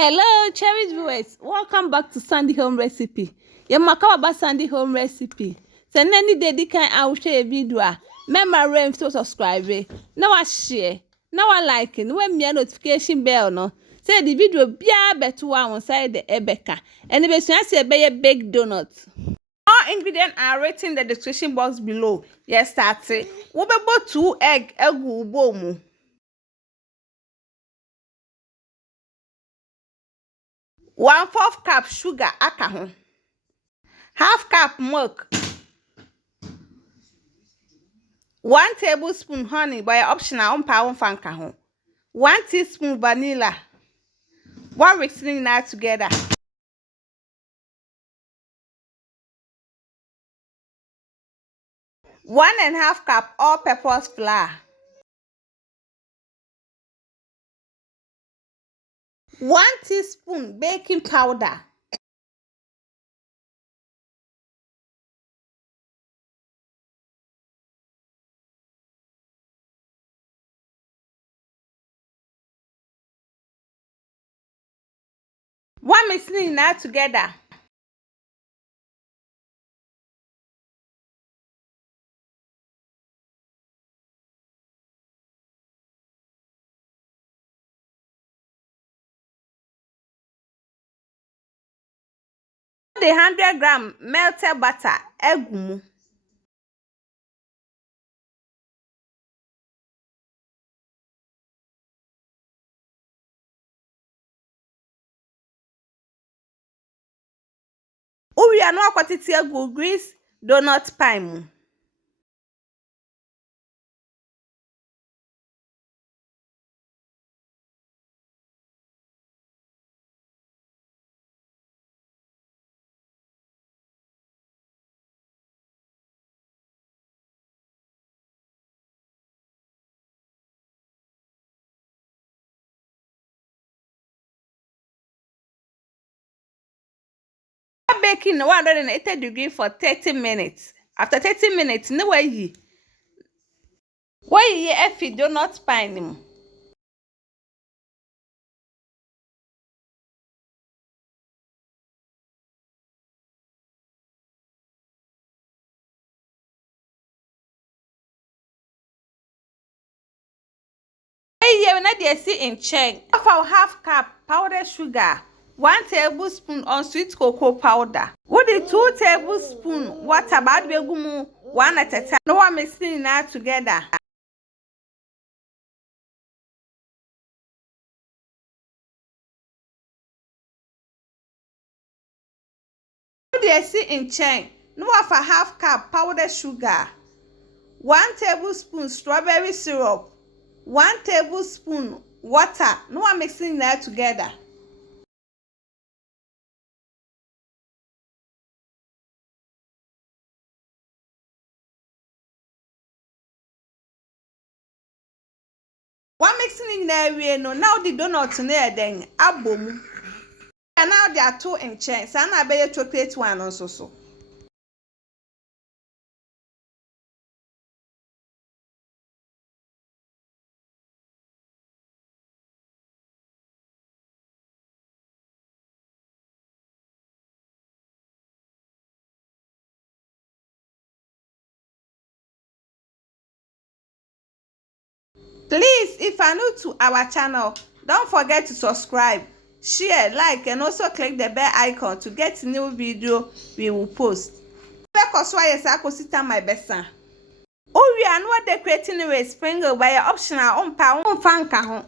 Hello, cherished viewers. Welcome back to Sandy Home Recipe. You maka about Sandy Home Recipe. So any day the kind I will share a video. Remember rain to subscribe. Now I share. Now I like it. When me a notification bell no. Say the video be better one on side the Ebeka. And the best say be a big donut. All ingredients are written in the description box below. Yes, that's it. We be 2 egg bomu. 1/4 cup sugar aka ho. 1/2 cup milk. 1 tablespoon honey by optional fanka ho. 1 teaspoon vanilla. 1 mixing that together. 1.5 cup all-purpose flour. 1 teaspoon baking powder. 1 mixing that together. The 100-gram melted butter egg mu. We are no akwatiti egwu grease donut pie mu. Baking 180 degrees for 30 minutes. After 30 minutes, no way ye. Why ye if you do not find him? Why ye when they see in check? Of our 1/2 cup powdered sugar, 1 tablespoon unsweetened cocoa powder. With the 2 tablespoons water bad begumu 1 at a time. No one mixing that together. They see in chain. No of a 1/2 cup powdered sugar, 1 tablespoon strawberry syrup, 1 tablespoon water. No one mixing that together. One mixing in there no now the donut near then abom. And now there are 2 in chains. And I bet you chocolate one also so. Please, if you're new to our channel, don't forget to subscribe, share, like, and also click the bell icon to get new video we will post. Because why is I consider my best son? Oh, we are not decorating a sprinkle by your optional fanka.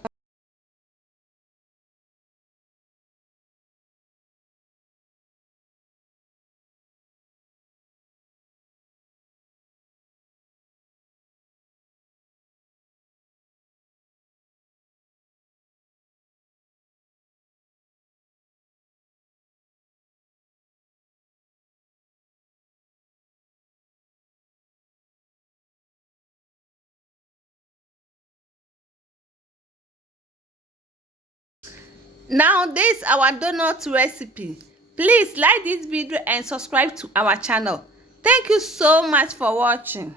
Now this is our donut recipe. Please like this video and subscribe to our channel. Thank you so much for watching.